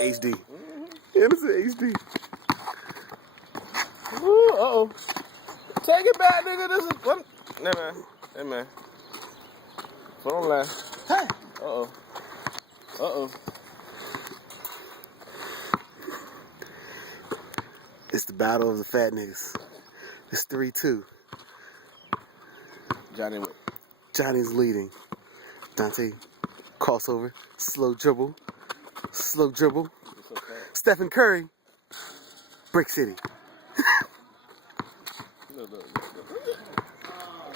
Anderson HD. Anderson HD. Ooh, uh-oh. Take it back, nigga. This is what? Nah, man. Hey, man. Put on line. Hey. Uh-oh. Uh-oh. It's the battle of the fat niggas. It's 3-2. Johnny with. Johnny's leading. Dante, crossover, slow dribble. Slow dribble. So Stephen Curry. Brick City. look.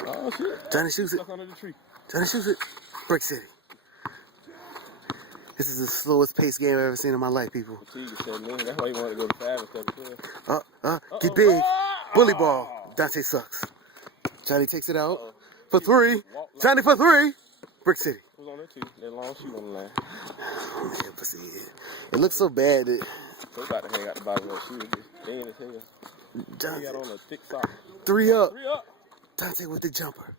Oh, shit. Johnny shoots it. Stuck under the tree. Johnny shoots it. Brick City. This is the slowest paced game I've ever seen in my life, people. That's why you wanted to go to 5 instead of 12. Get big. Bully ball. Dante sucks. Johnny takes it out for 3. Johnny for 3. Brick City. Who's on there too? That long shoot on the line. Man, pussy. It looks so bad that So about to hang out the bottom of that shoe. It's thin as hell. He Dante, got on a thick sock. 3 up. 3 up. Dante with the jumper.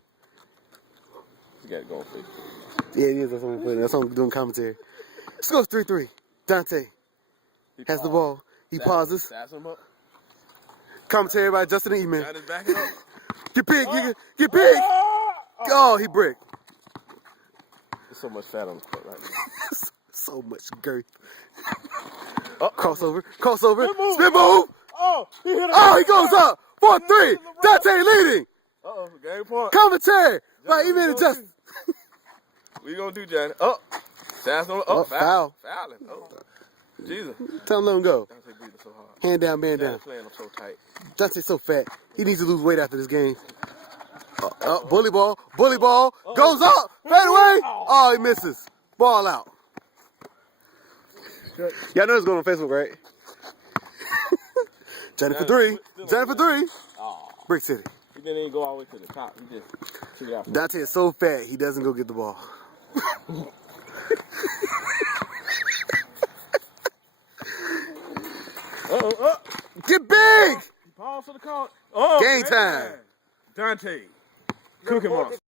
You got to go on Facebook. Yeah, it is. That's what I'm putting. That's what I'm doing commentary. Scores 3-3. Dante has the ball. He pauses. Sass him up. Commentary by Justin Eman. Got his back up. Get big, nigga. Get big. Oh, he bricked. There's so much fat on the court right now. So much girth. Oh, Crossover. Crossover. Spin move. Spin move. Oh, he hit him. Oh, he goes up. 4-3. Dante leading. Uh-oh, game point. Commentary by Eman and Justin. What you gonna do, Johnny? Oh, Sass on. Oh, Oh, foul. Fouling. Oh, Jesus. Tell him let him go. Dante breathing so hard. Hand down, man Johnny down. playing him so tight. Dante's so fat. He needs to lose weight after this game. Bully ball. Bully ball. Goes up. Fade away. Oh, he misses. Ball out. Y'all know it's going on Facebook, right? Johnny for 3. Johnny for 3. Oh, Brick City. he didn't even go all the way to the top. He just took it out. Dante is so fat, he doesn't go get the ball. Uh-oh. Get big! Pause for the call. Oh, Game man. time. Dante. Cooking monster.